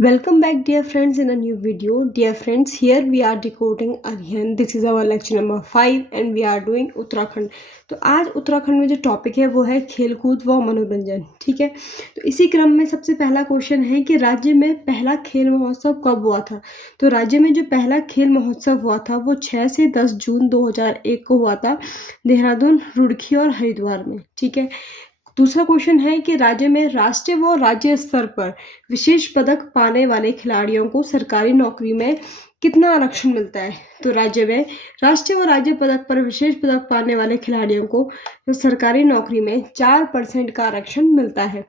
Welcome back, dear friends, in a new video. Dear friends, here we are decoding Aryan. This is our lecture number 5 and we are doing Uttarakhand. तो आज उत्तराखंड में जो topic है वो है खेलकूद व मनोरंजन. ठीक है, तो इसी क्रम में सबसे पहला क्वेश्चन है कि राज्य में पहला खेल महोत्सव कब हुआ था. तो राज्य में जो पहला खेल महोत्सव हुआ था वो 6 से 10 जून 2001 को हुआ था, देहरादून, रुड़की और हरिद्वार में. ठीक है, दूसरा क्वेश्चन है कि राज्य में राष्ट्रीय व राज्य स्तर पर विशेष पदक पाने वाले खिलाड़ियों को सरकारी नौकरी में कितना आरक्षण मिलता है. तो राज्य में राष्ट्रीय व राज्य पदक पर विशेष पदक पाने वाले खिलाड़ियों को तो सरकारी नौकरी में 4% का आरक्षण मिलता है.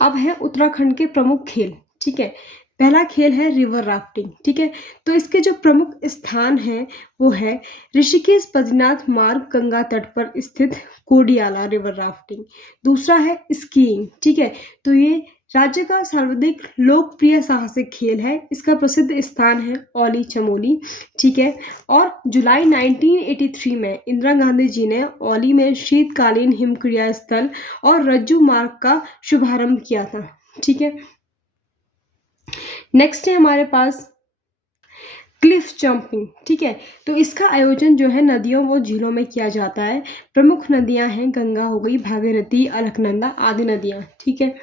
अब है उत्तराखंड के प्रमुख खेल. ठीक है, पहला खेल है रिवर राफ्टिंग. ठीक है, तो इसके जो प्रमुख स्थान हैं वो है ऋषिकेश बद्रीनाथ मार्ग गंगा तट पर स्थित कोडियाला रिवर राफ्टिंग. दूसरा है स्कीइंग. ठीक है, तो ये राज्य का सर्वाधिक लोकप्रिय साहसिक खेल है. इसका प्रसिद्ध स्थान है औली चमोली. ठीक है, और जुलाई 1983 में इंदिरा गांधी जी ने औली में शीतकालीन हिमक्रिया स्थल और रज्जू मार्ग का शुभारंभ किया था. ठीक है, नेक्स्ट है हमारे पास क्लिफ जंपिंग. ठीक है, तो इसका आयोजन जो है नदियों व झीलों में किया जाता है. प्रमुख नदियां हैं गंगा हो गई, भागीरथी, अलकनंदा आदि नदियां. ठीक है,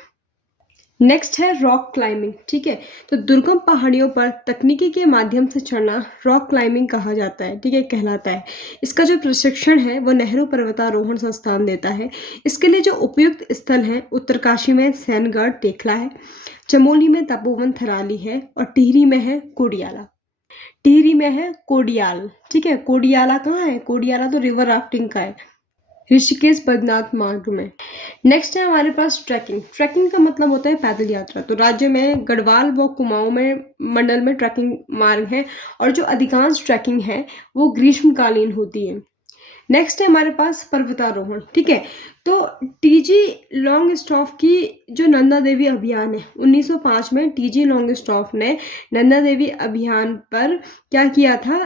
नेक्स्ट है रॉक क्लाइंबिंग. ठीक है, तो दुर्गम पहाड़ियों पर तकनीकी के माध्यम से चढ़ना रॉक क्लाइंबिंग कहा जाता है. ठीक है, कहलाता है. इसका जो प्रशिक्षण है वो नेहरू पर्वतारोहण संस्थान देता है. इसके लिए जो उपयुक्त स्थल हैं उत्तरकाशी में सैनगढ़ टेकला है, चमोली में तपोवन थराली है और टिहरी में है कोडियाला. टिहरी में है कोडियाल. ठीक है, कोडियाला कहाँ है? कोडियाला तो रिवर राफ्टिंग का है, ऋषिकेश बद्रीनाथ मार्ग में. नेक्स्ट है हमारे पास ट्रैकिंग. ट्रैकिंग का मतलब होता है पैदल यात्रा. तो राज्य में गढ़वाल व कुमाऊं में मंडल में ट्रैकिंग मार्ग है और जो अधिकांश ट्रैकिंग है वो ग्रीष्मकालीन होती है. नेक्स्ट है हमारे पास पर्वतारोहण. ठीक है, तो टीजी लॉन्गस्टॉफ की जो नंदा देवी अभियान है 1905 में टीजी लॉन्गस्टॉफ ने नंदा देवी अभियान पर क्या किया था,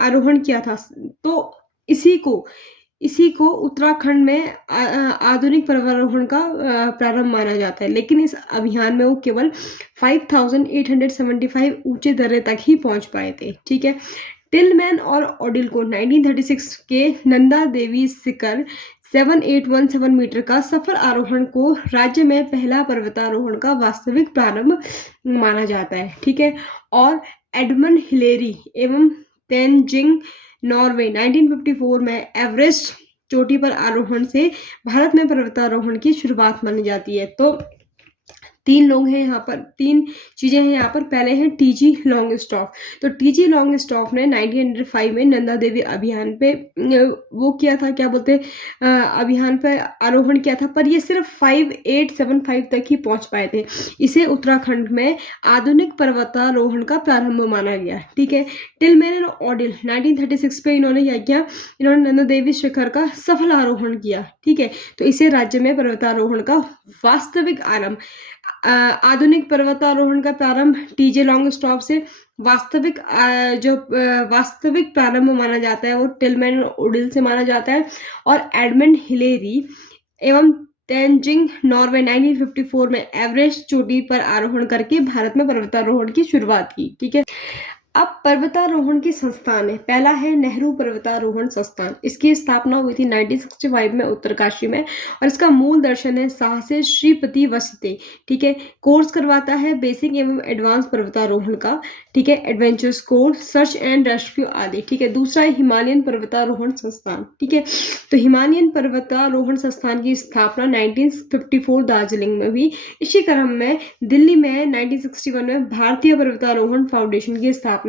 आरोहण किया था. तो इसी को उत्तराखंड में आधुनिक पर्वतारोहण का प्रारंभ माना जाता है. लेकिन इस अभियान में वो केवल 5875 ऊंचे दर्रे तक ही पहुंच पाए थे. ठीक है, टिलमैन और ओडिल को 1936 के नंदा देवी शिखर 7817 मीटर का सफल आरोहण को राज्य में पहला पर्वतारोहण का वास्तविक प्रारंभ माना जाता है. ठीक है, और एडमंड हिलेरी एवं तेनजिंग नॉर्वे 1954 में एवरेस्ट चोटी पर आरोहण से भारत में पर्वतारोहण की शुरुआत मानी जाती है. तो तीन लोग हैं यहाँ पर, तीन चीज़ें हैं यहाँ पर. पहले हैं टीजी लॉन्गस्टॉफ. तो टीजी लॉन्गस्टॉफ ने 1905 में नंदा देवी अभियान पे वो किया था, क्या बोलते अभियान पे आरोहण किया था, पर ये सिर्फ 5875 तक ही पहुँच पाए थे. इसे उत्तराखंड में आधुनिक पर्वतारोहण का प्रारंभ माना गया. ठीक है, टिलमैन और ओडिल 1936 पे इन्होंने क्या किया, इन्होंने नंदा देवी शिखर का सफल आरोहण किया. ठीक है, तो इसे राज्य में पर्वतारोहण का वास्तविक आरंभ, आधुनिक पर्वतारोहण का प्रारंभ टीजे लॉन्गस्टॉफ से, वास्तविक वास्तविक प्रारंभ माना जाता है वो टिलमैन और ओडिल से माना जाता है. और एडमंड हिलेरी एवं तेनजिंग नॉर्वे 1954 में एवरेस्ट चोटी पर आरोहण करके भारत में पर्वतारोहण की शुरुआत की. ठीक है, अब पर्वतारोहण के संस्थान है. पहला है नेहरू पर्वतारोहण संस्थान. इसकी स्थापना हुई थी 1965 में उत्तरकाशी में और इसका मूल दर्शन है साहसी श्रीपति वसते. ठीक है, कोर्स करवाता है बेसिक एवं एडवांस पर्वतारोहण का. ठीक है, adventures course, search and rescue आदि. ठीक है, दूसरा है हिमालयन पर्वतारोहण संस्थान. ठीक है, तो हिमालयन पर्वतारोहण संस्थान की स्थापना 1954 दार्जिलिंग में हुई. इसी क्रम में दिल्ली में 1961 में भारतीय पर्वतारोहण फाउंडेशन की स्थापना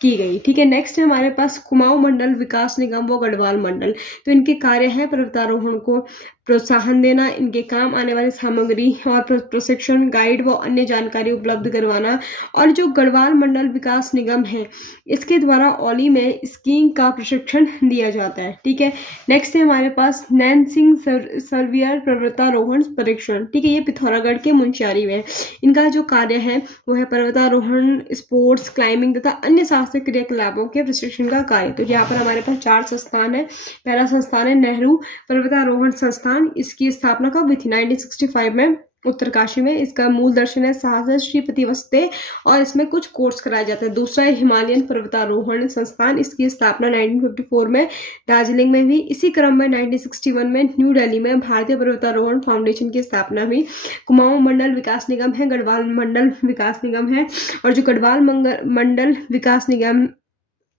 की गई. ठीक है, नेक्स्ट है हमारे पास कुमाऊं मंडल विकास निगम व गढ़वाल मंडल. तो इनके कार्य है पर्वतारोहण को प्रोत्साहन देना, इनके काम आने वाली सामग्री और प्रशिक्षण, गाइड व अन्य जानकारी उपलब्ध करवाना. और जो गढ़वाल मंडल विकास निगम है इसके द्वारा औली में स्कीइंग का प्रशिक्षण दिया जाता है. ठीक है, नेक्स्ट है हमारे पास नैन सिंह सर्वियर पर्वतारोहण परीक्षण. ठीक है, ये पिथौरागढ़ के मुंशियारी में. इनका जो कार्य है वो है पर्वतारोहण, स्पोर्ट्स, क्लाइंबिंग तथा अन्य साहसिक क्रियाकलापों के प्रशिक्षण का कार्य. तो यहाँ पर हमारे पास 4 संस्थान है. पहला संस्थान है नेहरू पर्वतारोहण संस्थान. इसकी स्थापना कब हुई थी? 1965 में उत्तरकाशी में। इसका मूल दर्शन है साहस श्रीपति वस्ते और इसमें कुछ कोर्स कराए जाते हैं। दूसरा है हिमालयन पर्वतारोहण संस्थान, इसकी स्थापना 1954 में दार्जिलिंग में हुई। इसी क्रम में 1961 में न्यू दिल्ली में भारतीय पर्वतारोहण फाउंडेशन की स्थापना हुई। कुमाऊं मंडल विकास निगम है, गढ़वाल मंडल विकास निगम है, और जो गढ़वाल मंडल विकास निगम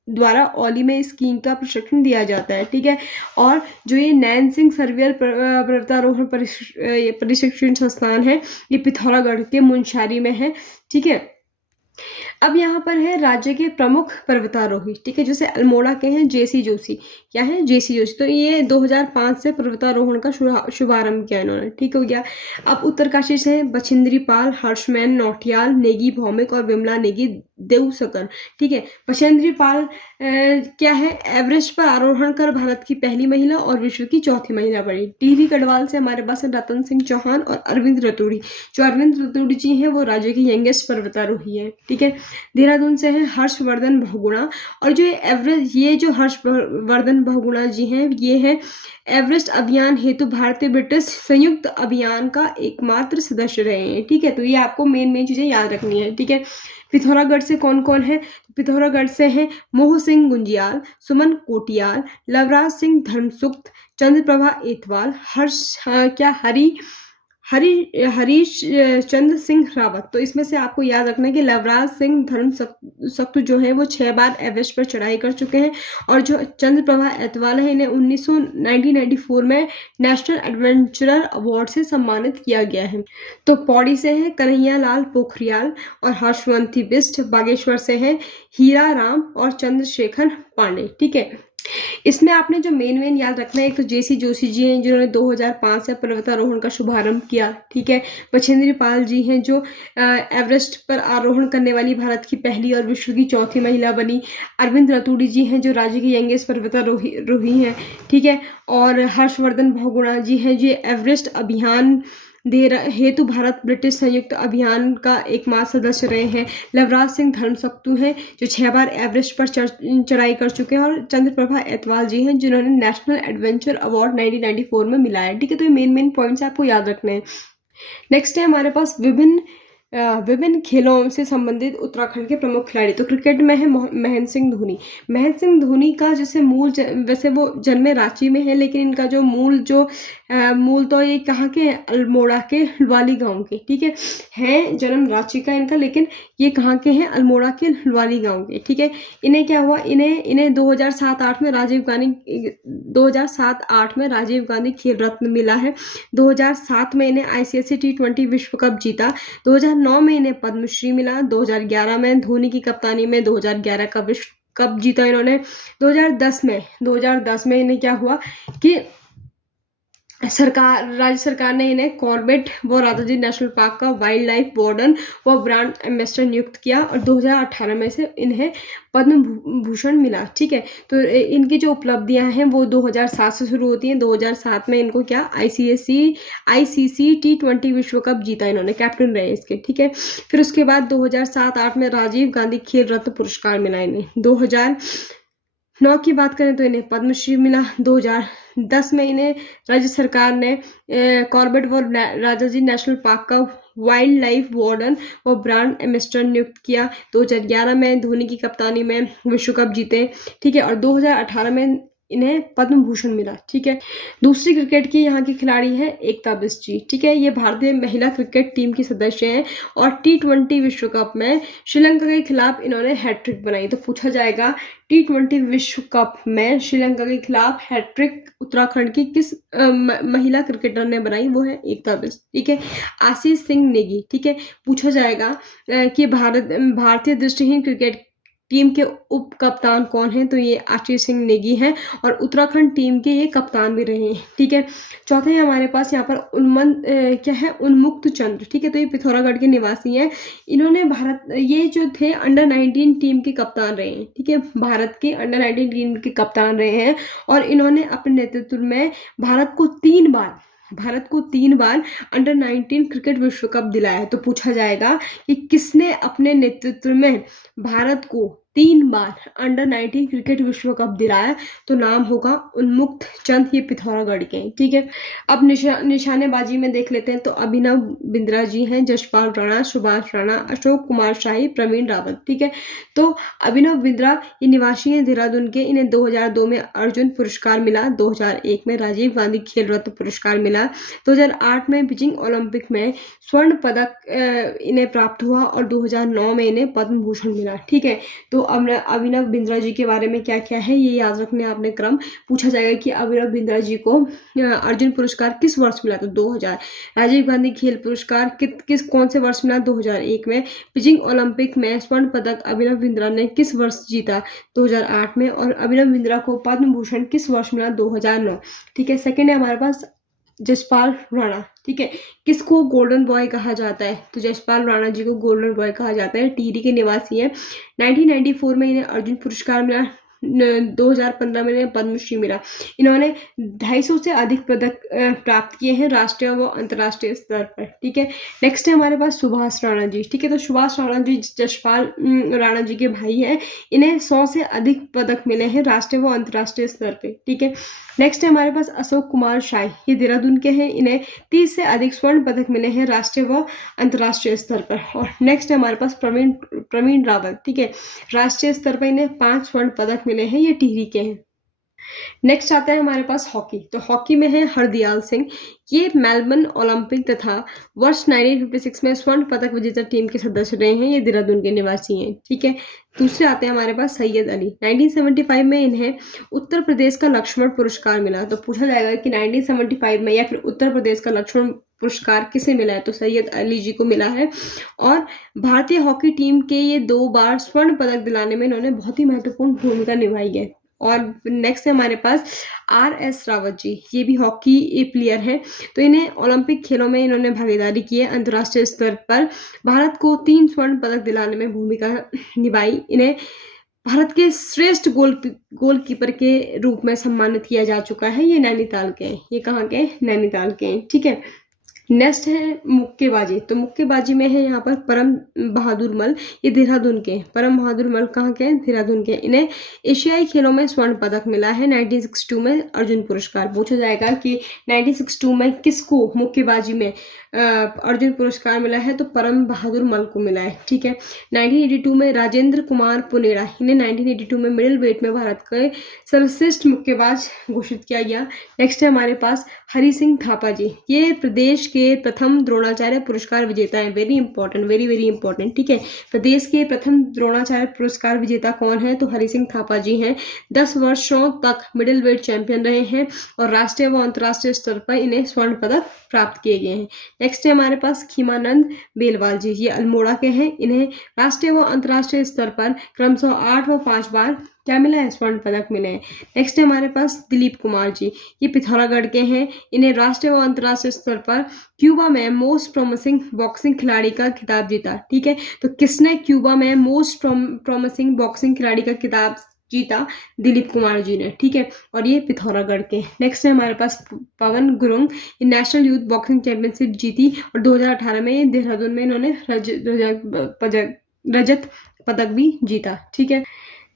द्वारा औली में स्कीइंग का प्रशिक्षण दिया जाता है, ठीक है। और जो ये नैन सिंह सर्वियर पर्वतारोहण प्रशिक्षण संस्थान है, ये पिथौरागढ़ के मुनस्यारी में है, ठीक है। अब यहाँ पर है राज्य के प्रमुख पर्वतारोही, ठीक है, जैसे अल्मोड़ा के हैं जेसी जोशी। क्या है? जेसी जोशी। तो ये 2005 से पर्वतारोहण का शुभारंभ किया इन्होंने, ठीक हो गया। अब उत्तरकाशी से बछिंद्री पाल, हर्षमैन नौटियाल, नेगी भौमिक और विमला नेगी देवसकर, ठीक है। बछिंद्री पाल क्या है? एवरेस्ट पर आरोहण कर भारत की पहली महिला और विश्व की चौथी महिला बनी। टिहरी गढ़वाल से हमारे पास है रतन सिंह चौहान और अरविंद रतूड़ी। जो अरविंद रतूड़ी जी हैं वो राज्य की यंगेस्ट पर्वतारोही है, ठीक है। देहरादून से है हर्षवर्धन बहुगुणा। और जो ये जो हर्षवर्धन बहुगुणा जी हैं, ये है एवरेस्ट अभियान हेतु भारतीय ब्रिटिश संयुक्त अभियान का एकमात्र सदस्य रहे हैं, ठीक है। तो ये आपको मेन चीजें याद रखनी है, ठीक है। पिथौरागढ़ से कौन कौन है? पिथौरागढ़ से है मोह सिंह गुंजियाल, सुमन कोटियाल, लवराज सिंह धर्मसुक्त, चंद्रप्रभा एतवाल, हरीश चंद्र सिंह रावत। तो इसमें से आपको याद रखना है कि लवराज सिंह धर्मसक्त जो है वो 6 बार एवरेस्ट पर चढ़ाई कर चुके हैं, और जो चंद्रप्रभा एतवाल है इन्हें 1994 में नेशनल एडवेंचरर अवार्ड से सम्मानित किया गया है। तो पौड़ी से है कन्हैया लाल पोखरियाल और हर्षवंती बिष्ट। बागेश्वर से है हीरा राम और चंद्रशेखर पांडे, ठीक है। इसमें आपने जो मेन याद रखना है, एक तो जेसी जोशी जी हैं जिन्होंने 2005 से पर्वतारोहण का शुभारंभ किया, ठीक है। बछेंद्री पाल जी हैं जो एवरेस्ट पर आरोहण करने वाली भारत की पहली और विश्व की चौथी महिला बनी। अरविंद रतूड़ी जी हैं जो राज्य की यंगेस्ट पर्वतारोही हैं, ठीक है। और हर्षवर्धन बहुगुणा जी हैं जो एवरेस्ट अभियान हेतु भारत ब्रिटिश संयुक्त अभियान का एकमात्र सदस्य रहे हैं। लवराज सिंह धर्मसक्तु हैं जो 6 बार एवरेस्ट पर चढ़ाई कर चुके हैं, और चंद्रप्रभा एतवाल जी हैं जिन्होंने नेशनल एडवेंचर अवार्ड 1994 में मिला है, ठीक है। तो ये मेन पॉइंट्स आपको याद रखने हैं। नेक्स्ट है हमारे पास विभिन्न खेलों से संबंधित उत्तराखंड के प्रमुख खिलाड़ी। तो क्रिकेट में है महेंद्र सिंह धोनी। महेंद्र सिंह धोनी का जैसे वैसे वो जन्मे रांची में है, लेकिन इनका जो मूल तो ये कहाँ के हैं? अल्मोड़ा के लुवाली गांव के, ठीक है जन्म रांची का इनका, लेकिन ये कहाँ के हैं? अल्मोड़ा के लुवाली गांव के, ठीक है। इन्हें क्या हुआ? इन्हें 2007-8 में राजीव गांधी खेल रत्न मिला है। 2007 में इन्हें ICC T20 विश्व कप जीता। 2009 में इन्हें पद्मश्री मिला। 2011 में धोनी की कप्तानी में 2011 का विश्व कप जीता इन्होंने। 2010 में इन्हें क्या हुआ कि राज्य सरकार ने इन्हें कॉर्बेट व राजाजी नेशनल पार्क का वाइल्ड लाइफ वार्डन व ब्रांड एम्बेसडर नियुक्त किया, और 2018 में से इन्हें पद्म भूषण मिला, ठीक है। तो इनकी जो उपलब्धियां हैं वो 2007 से शुरू होती हैं। 2007 में इनको क्या ICC T20 विश्व कप जीता इन्होंने, कैप्टन रहे इसके, ठीक है। फिर उसके बाद 2007-8 में राजीव गांधी खेल रत्न पुरस्कार मिला इन्हें। 2009 की बात करें तो इन्हें पद्मश्री मिला। 2010 में इन्हें राज्य सरकार ने कॉर्बेट व राजाजी नेशनल पार्क का वाइल्ड लाइफ वार्डन व ब्रांड एम्बेसडर नियुक्त किया। 2011 में धोनी की कप्तानी में विश्व कप जीते, ठीक है। और 2018 में इन्हें पद्म भूषण मिला, ठीक है। दूसरी क्रिकेट की यहाँ की खिलाड़ी है एकता बिष्ट जी, ठीक है। ये भारतीय महिला क्रिकेट टीम की सदस्य हैं, और T20 विश्व कप में श्रीलंका के खिलाफ इन्होंने हैट्रिक बनाई। तो पूछा जाएगा T20 विश्व कप में श्रीलंका के खिलाफ हैट्रिक उत्तराखंड की किस महिला क्रिकेटर ने बनाई? वो है एकता बिष्ट, ठीक है। आशीष सिंह नेगी, ठीक है। पूछा जाएगा कि भारतीय दृष्टिहीन क्रिकेट टीम के उप कप्तान कौन हैं? तो ये आशीष सिंह नेगी हैं, और उत्तराखंड टीम के ये कप्तान भी रहे हैं, ठीक है। चौथे है हमारे पास यहाँ पर उन्मुक्त चंद्र, ठीक है। तो ये पिथौरागढ़ के निवासी हैं। इन्होंने ये जो थे अंडर 19 टीम के कप्तान रहे हैं, ठीक है। भारत के अंडर 19 टीम के कप्तान रहे हैं, और इन्होंने अपने नेतृत्व में भारत को 3 बार अंडर 19 क्रिकेट विश्व कप दिलाया है। तो पूछा जाएगा कि किसने अपने नेतृत्व में भारत को 3 बार अंडर 19 क्रिकेट विश्व कप दिलाया, तो नाम होगा उन्मुक्त चंद, ये पिथौरागढ़ के हैं, ठीक है। अब निशानेबाजी में देख लेते हैं, तो अभिनव बिंद्रा जी हैं, जसपाल राणा, सुभाष राणा, अशोक कुमार शाही, प्रवीण रावत, ठीक है। तो अभिनव बिंद्रा ये निवासी हैं देहरादून के, इन्हें 2002 में अर्जुन पुरस्कार मिला, 2001 में राजीव गांधी खेल रत्न पुरस्कार मिला, 2008 में बीजिंग ओलंपिक में स्वर्ण पदक इन्हें प्राप्त हुआ और 2009 में इन्हें पद्म भूषण मिला, ठीक है। तो अभिनव बिंद्रा जी के बारे में क्या क्या है ये याद रखने आपने क्रम पूछा जाएगा कि अभिनव बिंद्रा जी को अर्जुन पुरस्कार किस वर्ष मिला, तो 2000। राजीव गांधी खेल पुरस्कार किस कौन से वर्ष मिला, 2001 में। बीजिंग ओलंपिक में स्वर्ण पदक अभिनव बिंद्रा ने किस वर्ष जीता, 2008 में। और अभिनव बिंद्रा को पद्म भूषण किस वर्ष मिला, 2009, ठीक है। सेकंड है हमारे पास जसपाल राणा, ठीक है। किसको गोल्डन बॉय कहा जाता है, तो जसपाल राणा जी को गोल्डन बॉय कहा जाता है, टिहरी के निवासी है। 1994 में इन्हें अर्जुन पुरस्कार मिला, 2015 में इन्हें पद्मश्री मिला। इन्होंने 250 से अधिक पदक प्राप्त किए हैं राष्ट्रीय व अंतर्राष्ट्रीय स्तर पर, ठीक है। नेक्स्ट है हमारे पास सुभाष राणा जी, ठीक है। तो सुभाष राणा जी जसपाल राणा जी के भाई हैं, इन्हें 100 से अधिक पदक मिले हैं राष्ट्रीय व अंतर्राष्ट्रीय स्तर पे, ठीक है। नेक्स्ट है हमारे पास अशोक कुमार शाही, ये देहरादून के हैं, इन्हें 30 से अधिक स्वर्ण पदक मिले हैं राष्ट्रीय व अंतर्राष्ट्रीय स्तर पर। और नेक्स्ट है हमारे पास प्रवीण रावत, ठीक है। राष्ट्रीय स्तर पर इन्हें 5 स्वर्ण पदक मिले हैं, ये टिहरी के हैं। नेक्स्ट आता है हमारे पास हॉकी, तो हॉकी में है हरदयाल सिंह, ये मेलबर्न ओलंपिक तथा वर्ष 1956 में स्वर्ण पदक विजेता टीम के सदस्य रहे हैं, ये देहरादून के निवासी हैं, ठीक है। दूसरे आते हैं हमारे पास सैयद अली, 1975 में इन्हें उत्तर प्रदेश का लक्ष्मण पुरस्कार मिला, तो पूछा जाएगा कि 1975 में या फिर उत्तर प्रदेश का लक्ष्मण पुरस्कार किसे मिला है, तो सैयद अली जी को मिला है। और भारतीय हॉकी टीम के ये 2 बार स्वर्ण पदक दिलाने में इन्होंने बहुत ही महत्वपूर्ण भूमिका निभाई है। और नेक्स्ट है हमारे पास RS रावत जी, ये भी हॉकी प्लेयर हैं, तो इन्हें ओलंपिक खेलों में इन्होंने भागीदारी की है, अंतर्राष्ट्रीय स्तर पर भारत को 3 स्वर्ण पदक दिलाने में भूमिका निभाई। इन्हें भारत के श्रेष्ठ गोलकीपर के रूप में सम्मानित किया जा चुका है, ये नैनीताल के हैं, ये कहाँ के हैं, नैनीताल के हैं, ठीक है। नेक्स्ट है मुक्केबाजी, तो मुक्केबाजी में है यहाँ पर परम बहादुर मल, ये देहरादून के हैं। परम बहादुर मल कहाँ के हैं, देहरादून के। इन्हें एशियाई खेलों में स्वर्ण पदक मिला है, 1962 में अर्जुन पुरस्कार। पूछा जाएगा कि 1962 में किसको मुक्केबाजी में अर्जुन पुरस्कार मिला है, तो परम बहादुर मल को मिला है, ठीक है। 1982 में राजेंद्र कुमार पुनेरा, इन्हें 1982 में मिडिल वेट में भारत के सर्वश्रेष्ठ मुक्केबाज घोषित किया गया। नेक्स्ट है हमारे पास हरि सिंह थापा जी, ये प्रदेश के प्रथम द्रोणाचार्य पुरस्कार विजेता है, वेरी इंपॉर्टेंट, वेरी इंपॉर्टेंट, ठीक है। प्रदेश के प्रथम द्रोणाचार्य पुरस्कार विजेता कौन है, तो हरि सिंह थापा जी हैं। 10 वर्षों तक मिडिल वेट चैंपियन रहे हैं और राष्ट्रीय व अंतर्राष्ट्रीय स्तर पर इन्हें स्वर्ण पदक प्राप्त किए गए हैं। नेक्स्ट है हमारे पास खीमानंद बेलवाल जी, ये अल्मोड़ा के हैं, इन्हें राष्ट्रीय व अंतर्राष्ट्रीय स्तर पर क्रमशः 8 व 5 बार क्या मिला है, स्वर्ण पदक मिले हैं। नेक्स्ट है हमारे पास दिलीप कुमार जी, ये पिथौरागढ़ के हैं, इन्हें राष्ट्रीय व अंतर्राष्ट्रीय स्तर पर क्यूबा में मोस्ट प्रॉमिसिंग बॉक्सिंग खिलाड़ी का खिताब जीता, ठीक है। तो किसने क्यूबा में मोस्ट प्रॉमिसिंग बॉक्सिंग खिलाड़ी का खिताब जीता, दिलीप कुमार जी ने, ठीक है। और ये पिथौरागढ़ के। नेक्स्ट है हमारे पास पवन गुरुंग, ये नेशनल यूथ बॉक्सिंग चैंपियनशिप जीती और 2018 में ये देहरादून में इन्होंने रजत पदक भी जीता, ठीक है।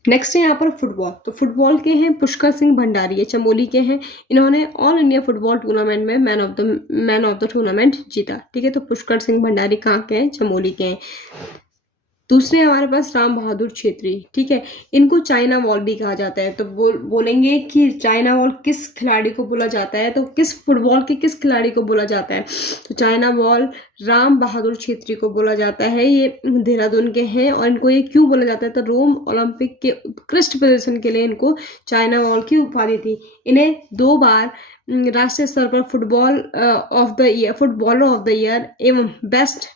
नेक्स्ट है यहाँ पर फुटबॉल, तो फुटबॉल के हैं पुष्कर सिंह भंडारी, ये चमोली के हैं, इन्होंने ऑल इंडिया फुटबॉल टूर्नामेंट में मैन ऑफ द टूर्नामेंट जीता, ठीक है। तो पुष्कर सिंह भंडारी कहाँ के हैं, चमोली के हैं। दूसरे हमारे पास राम बहादुर छेत्री, ठीक है, इनको चाइना वॉल भी कहा जाता है। तो बोलेंगे कि चाइना वॉल किस खिलाड़ी को बोला जाता है, तो किस फुटबॉल के किस खिलाड़ी को बोला जाता है, तो चाइना वॉल राम बहादुर छेत्री को बोला जाता है, ये देहरादून के हैं। और इनको ये क्यों बोला जाता है, तो रोम ओलंपिक के उत्कृष्ट प्रदर्शन के लिए इनको चाइना वॉल की उपाधि थी। इन्हें 2 बार राष्ट्रीय स्तर पर फुटबॉलर ऑफ द ईयर एवं best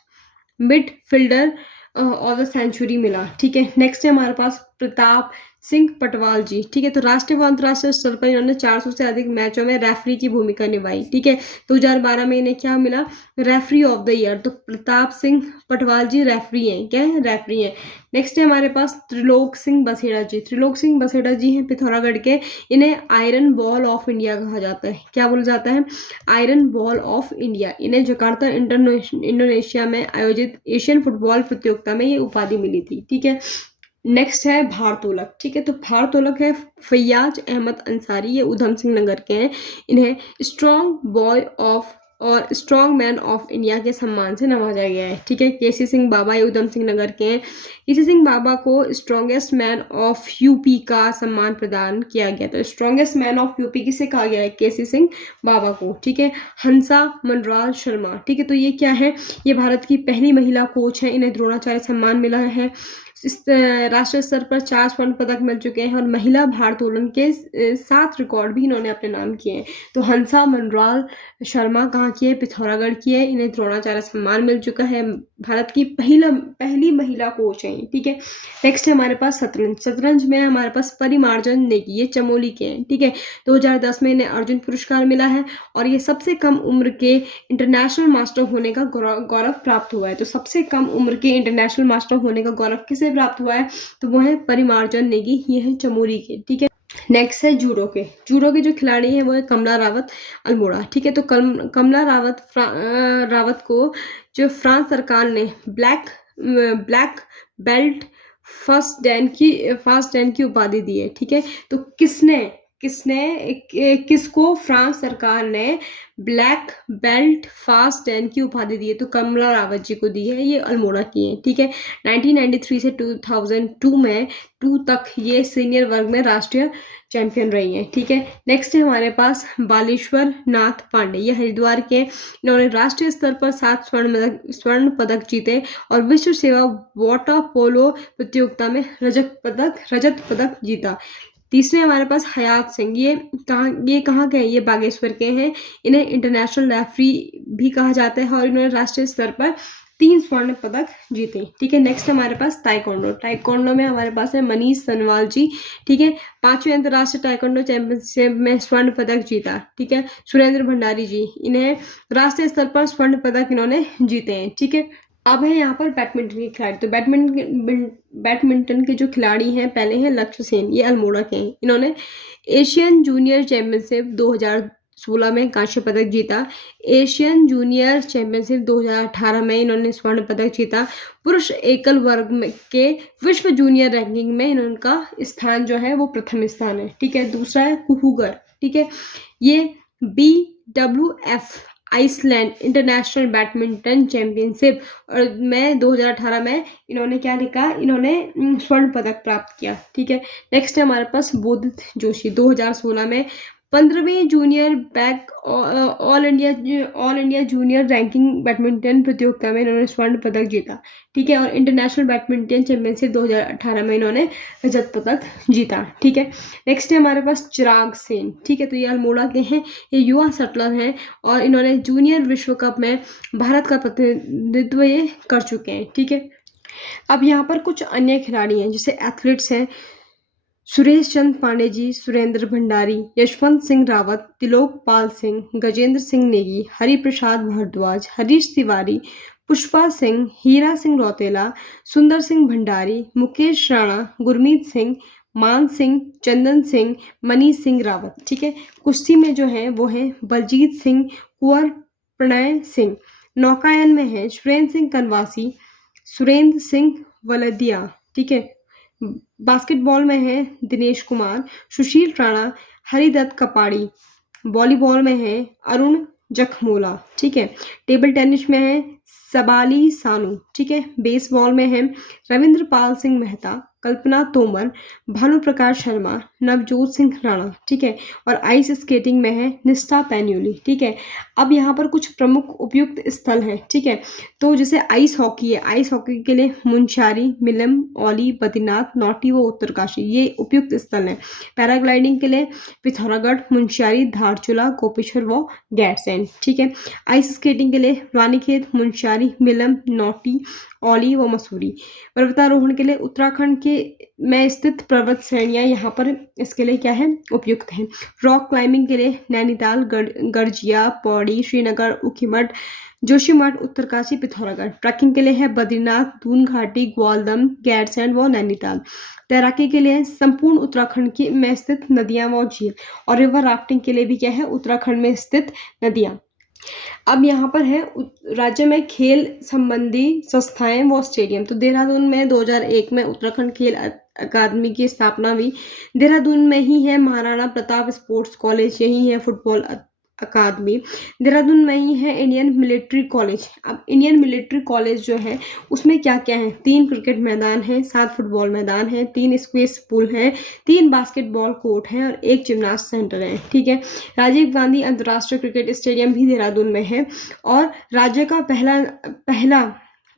midfielder of the century मिला, ठीक है। नेक्स्ट है हमारे पास प्रताप सिंह पटवाल जी, ठीक है। तो राष्ट्रीय व अंतर्राष्ट्रीय स्तर पर इन्होंने 400 से अधिक मैचों में रेफरी की भूमिका निभाई, ठीक है। 2012 में इन्हें क्या मिला, रेफरी ऑफ द ईयर। तो प्रताप सिंह पटवाल जी रेफरी हैं, क्या है, रेफरी हैं। नेक्स्ट है हमारे पास त्रिलोक सिंह बसेड़ा जी, त्रिलोक सिंह बसेड़ा जी हैं पिथौरागढ़ के, इन्हें आयरन बॉल ऑफ इंडिया कहा जाता है, क्या बोला जाता है, आयरन बॉल ऑफ इंडिया। इन्हें जकार्ता इंडोनेशिया में आयोजित एशियन फुटबॉल प्रतियोगिता में ये उपाधि मिली थी, ठीक है। नेक्स्ट है भारोत्तोलक, ठीक है? तो भारोत्तोलक है फैयाज अहमद अंसारी, ये उधम सिंह नगर के हैं। इन्हें स्ट्रॉन्ग बॉय ऑफ और स्ट्रॉन्ग मैन ऑफ इंडिया के सम्मान से नवाजा गया है, ठीक है? केसी सिंह बाबा, ये उधम सिंह नगर के हैं। केसी सिंह बाबा को स्ट्रॉन्गेस्ट मैन ऑफ यूपी का सम्मान प्रदान किया गया। तो स्ट्रॉन्गेस्ट मैन ऑफ यूपी किसे कहा गया है? केसी सिंह बाबा को, ठीक है? हंसा मनराज शर्मा, ठीक है? तो ये क्या है? ये भारत की पहली महिला कोच है, इन्हें द्रोणाचार्य सम्मान मिला है। इस राष्ट्रीय स्तर पर 4 स्वर्ण पदक मिल चुके हैं और महिला भारोत्तोलन के 7 रिकॉर्ड भी इन्होंने अपने नाम किए हैं। तो हंसा मनराल शर्मा कहाँ की है? पिथौरागढ़ की है। इन्हें द्रोणाचार्य सम्मान मिल चुका है। भारत की पहली महिला कोच हैं, ठीक है? नेक्स्ट है हमारे पास शतरंज। शतरंज में हमारे पास परिमार्जन नेगी, ये चमोली के हैं, ठीक है? 2010 में इन्हें अर्जुन पुरस्कार मिला है और ये सबसे कम उम्र के इंटरनेशनल मास्टर होने का गौरव प्राप्त हुआ है। तो सबसे कम उम्र के इंटरनेशनल मास्टर होने का गौरव किसे प्राप्त हुआ है? तो वो है परिमार्जन नेगी, ये है चमोली के, ठीक है? नेक्स्ट है जूडो के। जूडो के जो खिलाड़ी हैं वो है कमला रावत अल्मोड़ा, ठीक है? तो कमला रावत को जो फ्रांस सरकार ने ब्लैक बेल्ट फर्स्ट डैन की उपाधि दी है, ठीक है? तो किसको फ्रांस सरकार ने ब्लैक बेल्ट फास्ट डैन की उपाधि दी है? तो कमला रावत जी को दी है, ये अल्मोड़ा की है, ठीक है? 1993 से 2002 में 2 तक ये सीनियर वर्ग में राष्ट्रीय चैंपियन रही हैं, ठीक है? नेक्स्ट है हमारे पास बालेश्वर नाथ पांडे, ये हरिद्वार के। इन्होंने राष्ट्रीय स्तर पर 7 स्वर्ण पदक जीते और विश्व सेवा वाटर पोलो प्रतियोगिता में रजत पदक जीता। तीसरे हमारे पास हयात सिंह, ये कहाँ के हैं? ये बागेश्वर के हैं। इन्हें इंटरनेशनल रेफरी भी कहा जाता है और इन्होंने राष्ट्रीय स्तर पर 3 स्वर्ण पदक जीते, ठीक है? नेक्स्ट हमारे पास ताइक्वांडो में हमारे पास है मनीष सनवाल जी, ठीक है? 5वें अंतर्राष्ट्रीय ताइक्वांडो चैंपियनशिप में स्वर्ण पदक जीता, ठीक है? सुरेंद्र भंडारी जी, इन्हें राष्ट्रीय स्तर पर स्वर्ण पदक इन्होंने जीते हैं, ठीक है? अब है यहाँ पर बैडमिंटन के खिलाड़ी। तो बैडमिंटन के जो खिलाड़ी हैं, पहले हैं लक्ष्य सेन, ये अल्मोड़ा के हैं। इन्होंने एशियन जूनियर चैंपियनशिप 2016 में कांस्य पदक जीता। एशियन जूनियर चैंपियनशिप 2018 में इन्होंने स्वर्ण पदक जीता। पुरुष एकल वर्ग के विश्व जूनियर रैंकिंग में इनका स्थान जो है वो प्रथम स्थान है, ठीक है? दूसरा है कुहूगर, ठीक है? ये BWF Iceland international badminton championship और में 2018 में इन्होंने क्या लिखा? इन्होंने स्वर्ण पदक प्राप्त किया, ठीक है? नेक्स्ट है हमारे पास बोधित जोशी, 2016 में 15वीं junior back all India junior ranking badminton प्रतियोगिता में इन्होंने स्वर्ण पदक जीता, ठीक है? और इंटरनेशनल बैडमिंटन चैंपियनशिप 2018 में इन्होंने रजत पदक जीता, ठीक है? नेक्स्ट है हमारे पास चिराग सेन, ठीक है? तो ये अल्मोड़ा के हैं, ये युवा शटलर हैं और इन्होंने जूनियर विश्व कप में भारत का प्रतिनिधित्व ये कर चुके हैं, ठीक है? अब यहाँ पर कुछ अन्य खिलाड़ी हैं, जैसे एथलीट्स हैं सुरेश चंद पांडे जी, सुरेंद्र भंडारी, यशवंत सिंह रावत, तिलोक पाल सिंह, गजेंद्र सिंह नेगी, हरिप्रसाद भारद्वाज, हरीश तिवारी, पुष्पा सिंह, हीरा सिंह रौतेला, सुंदर सिंह भंडारी, मुकेश राणा, गुरमीत सिंह, मान सिंह, चंदन सिंह, मनीष सिंह रावत, ठीक है? कुश्ती में जो है वो है बलजीत सिंह, कुंवर प्रणय सिंह। नौकायन में है सुरेंद्र सिंह कनवासी, सुरेंद्र सिंह वलदिया, ठीक है? बास्केटबॉल में है दिनेश कुमार, सुशील राणा, हरिदत्त कपाड़ी। वॉलीबॉल में है अरुण जखमोला, ठीक है? टेबल टेनिस में है सबाली सानू, ठीक है? बेसबॉल में है रविंद्र पाल सिंह मेहता, कल्पना तोमर, भानु प्रकाश शर्मा, नवजोत सिंह राणा, ठीक है? और आइस स्केटिंग में है निष्ठा पैन्यूली, ठीक है? अब यहाँ पर कुछ प्रमुख उपयुक्त स्थल हैं, ठीक है? तो जैसे आइस हॉकी है, आइस हॉकी के लिए मुंशियारी, मिलम, औली, बद्रीनाथ, नौटी व उत्तरकाशी, ये उपयुक्त स्थल हैं। पैराग्लाइडिंग के लिए पिथौरागढ़, मुंशियारी, धारचूला, गोपेश्वर व गैरसैंण, ठीक है? आइस स्केटिंग के लिए रानीखेत, मुंशियारी, मिलम, नौटी, औली व मसूरी। पर्वतारोहण के लिए उत्तराखंड के में स्थित पर्वत श्रेणियां यहाँ पर इसके लिए क्या है? उपयुक्त हैं। रॉक क्लाइंबिंग के लिए नैनीताल, गर्जिया, पौड़ी, श्रीनगर, ऊखीमठ, जोशीमठ, उत्तरकाशी, पिथौरागढ़। ट्रैकिंग के लिए है बद्रीनाथ, दून घाटी, ग्वालदम, गैरसैंण व नैनीताल। तैराकी के लिए संपूर्ण उत्तराखंड की में स्थित नदियां व झील। और रिवर राफ्टिंग के लिए भी क्या है? उत्तराखंड में स्थित नदियां। अब यहाँ पर है राज्य में खेल संबंधी संस्थाएं व स्टेडियम। तो देहरादून में 2001 में उत्तराखंड खेल अकादमी की स्थापना हुई। देहरादून में ही है महाराणा प्रताप स्पोर्ट्स कॉलेज, यही है फुटबॉल अकादमी। देहरादून में ही है इंडियन मिलिट्री कॉलेज। अब इंडियन मिलिट्री कॉलेज जो है उसमें क्या क्या है, 3 क्रिकेट मैदान है, 7 फुटबॉल मैदान है, 3 स्क्वैश पूल है, 3 बास्केटबॉल कोर्ट है और 1 जिमनास्ट सेंटर है। ठीक है। राजीव गांधी अंतर्राष्ट्रीय क्रिकेट स्टेडियम भी देहरादून में है और राज्य का पहला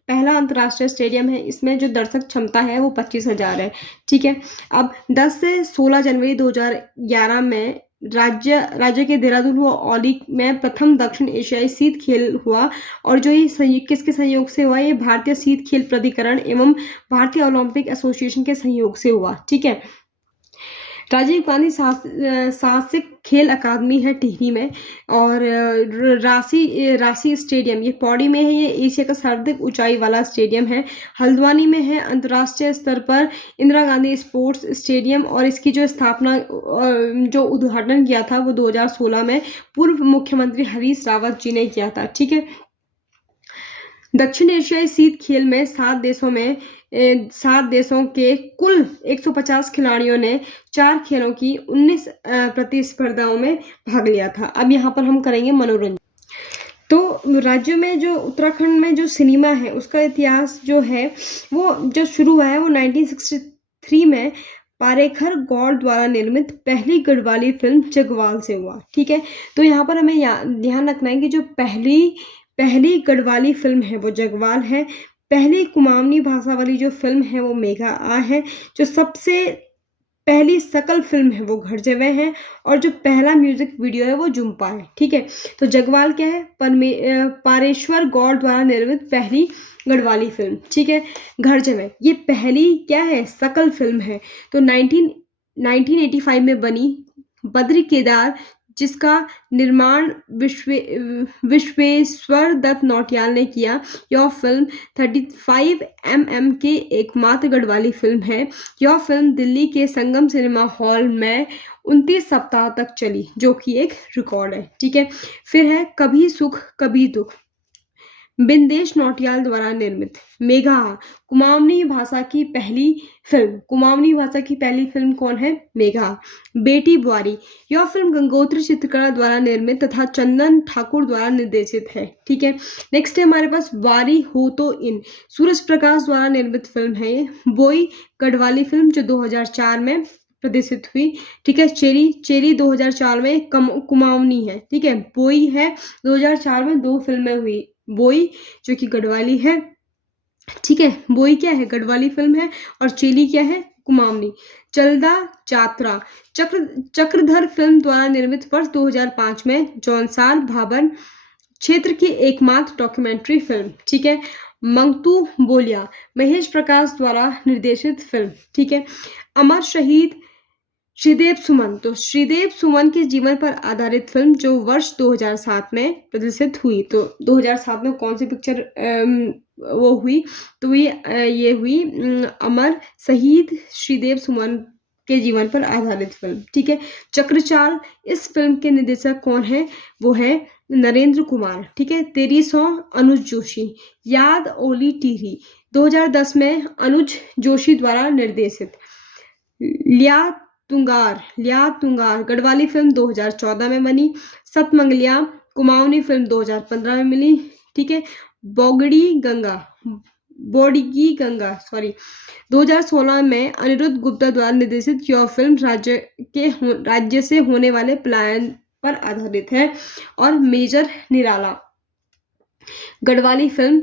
अंतर्राष्ट्रीय स्टेडियम है। इसमें जो दर्शक क्षमता है वो 25,000 है। ठीक है। अब 10 से 16 जनवरी 2011 में राज्य के देहरादून व औली में प्रथम दक्षिण एशियाई शीत खेल हुआ और जो ये किसके सहयोग से हुआ, ये भारतीय शीत खेल प्राधिकरण एवं भारतीय ओलंपिक एसोसिएशन के सहयोग से हुआ। ठीक है। राजीव गांधी साहसिक खेल अकादमी है टिहरी में और राशि स्टेडियम ये पौड़ी में है। ये एशिया का सर्वाधिक ऊंचाई वाला स्टेडियम है। हल्द्वानी में है अंतर्राष्ट्रीय स्तर पर इंदिरा गांधी स्पोर्ट्स स्टेडियम और इसकी जो स्थापना जो उद्घाटन किया था वो 2016 में पूर्व मुख्यमंत्री हरीश रावत जी ने किया था। ठीक है। दक्षिण एशियाई शीत खेल में 7 देशों के कुल 150 खिलाड़ियों ने 4 खेलों की 19 प्रतिस्पर्धाओं में भाग लिया था। अब यहाँ पर हम करेंगे मनोरंजन। तो राज्य में जो उत्तराखंड में जो सिनेमा है उसका इतिहास जो है वो जो शुरू हुआ है वो 1963 में पारेखर गौड़ द्वारा निर्मित पहली गढ़वाली फिल्म जगवाल से हुआ। ठीक है। तो यहाँ पर हमें ध्यान रखना है कि जो पहली गढ़वाली फिल्म है वो जगवाल है। पहली कुमाऊनी भाषा वाली जो फिल्म है वो मेघा आ है। जो सबसे पहली सकल फिल्म है वो घर जवे है और जो पहला म्यूजिक वीडियो है वो जुम्पा है। ठीक है। तो जगवाल क्या है, पारेश्वर गौड़ द्वारा निर्मित पहली गढ़वाली फिल्म। ठीक है। घर जवे ये पहली क्या है, सकल फिल्म है। तो 1985 में बनी बद्री केदार जिसका निर्माण विश्वेश्वर दत्त नौटियाल ने किया। यह फिल्म 35 mm की एकमात्र गढ़वाली फिल्म है। यह फिल्म दिल्ली के संगम सिनेमा हॉल में 29 सप्ताह तक चली जो कि एक रिकॉर्ड है। ठीक है। फिर है कभी सुख कभी दुख, बिंदेश नौटियाल द्वारा निर्मित। मेघा कुमाऊनी भाषा की पहली फिल्म कौन है, मेघा। बेटी बुआरी यह फिल्म गंगोत्री चित्रकला द्वारा निर्मित तथा चंदन ठाकुर द्वारा निर्देशित है। ठीक है। नेक्स्ट है हमारे पास वारी हो तो इन, सूरज प्रकाश द्वारा निर्मित फिल्म है ये। बोई गढ़वाली फिल्म जो 2004 में प्रदर्शित हुई। ठीक है। चेरी 2004 में कुमाऊनी है। ठीक है। बोई है 2004 में 2 फिल्में हुई, बोई जो कि गढ़वाली है। ठीक है। बोई क्या है, गढ़वाली फिल्म है और चेली क्या है, कुमाऊनी। चलदा जात्रा चक्रधर फिल्म द्वारा निर्मित वर्ष 2005 में जौनसार भाबर क्षेत्र की एकमात्र डॉक्यूमेंट्री फिल्म। ठीक है। मंगतू बोलिया महेश प्रकाश द्वारा निर्देशित फिल्म। ठीक है। अमर शहीद श्रीदेव सुमन, तो श्रीदेव सुमन के जीवन पर आधारित फिल्म जो वर्ष 2007 में प्रदर्शित हुई। तो 2007 में कौन सी पिक्चर वो हुई, तो ये हुई अमर शहीद श्रीदेव सुमन के जीवन पर आधारित फिल्म। ठीक है। चक्रचाल इस फिल्म के निर्देशक कौन है, वो है नरेंद्र कुमार। ठीक है। तेरी सौ अनुज जोशी। याद ओली टिहरी 2010 में अनुज जोशी द्वारा निर्देशित। लिया तुंगार गढ़वाली फिल्म 2014 में बनी। सतमंगलिया कुमाऊनी फिल्म 2015 में मिली। ठीक है। बोडगी गंगा 2016 में अनिरुद्ध गुप्ता द्वारा निर्देशित यह फिल्म राज्य से होने वाले पलायन पर आधारित है। और मेजर निराला गढ़वाली फिल्म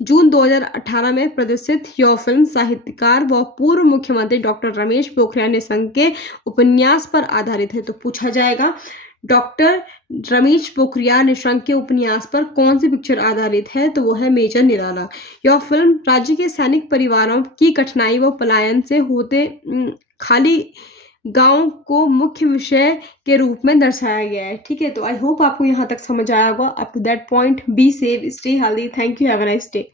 जून 2018 में प्रदर्शित। यह फिल्म साहित्यकार व पूर्व मुख्यमंत्री डॉक्टर रमेश पोखरियाल निशंक के उपन्यास पर आधारित है। तो पूछा जाएगा डॉक्टर रमेश पोखरियाल निशंक के उपन्यास पर कौन सी पिक्चर आधारित है, तो वो है मेजर निराला। यह फिल्म राज्य के सैनिक परिवारों की कठिनाई व पलायन से होते खाली गांव को मुख्य विषय के रूप में दर्शाया गया है। ठीक है। तो आई होप आपको यहाँ तक समझ आया होगा। Up to that point be safe, stay healthy, thank you, have a nice day.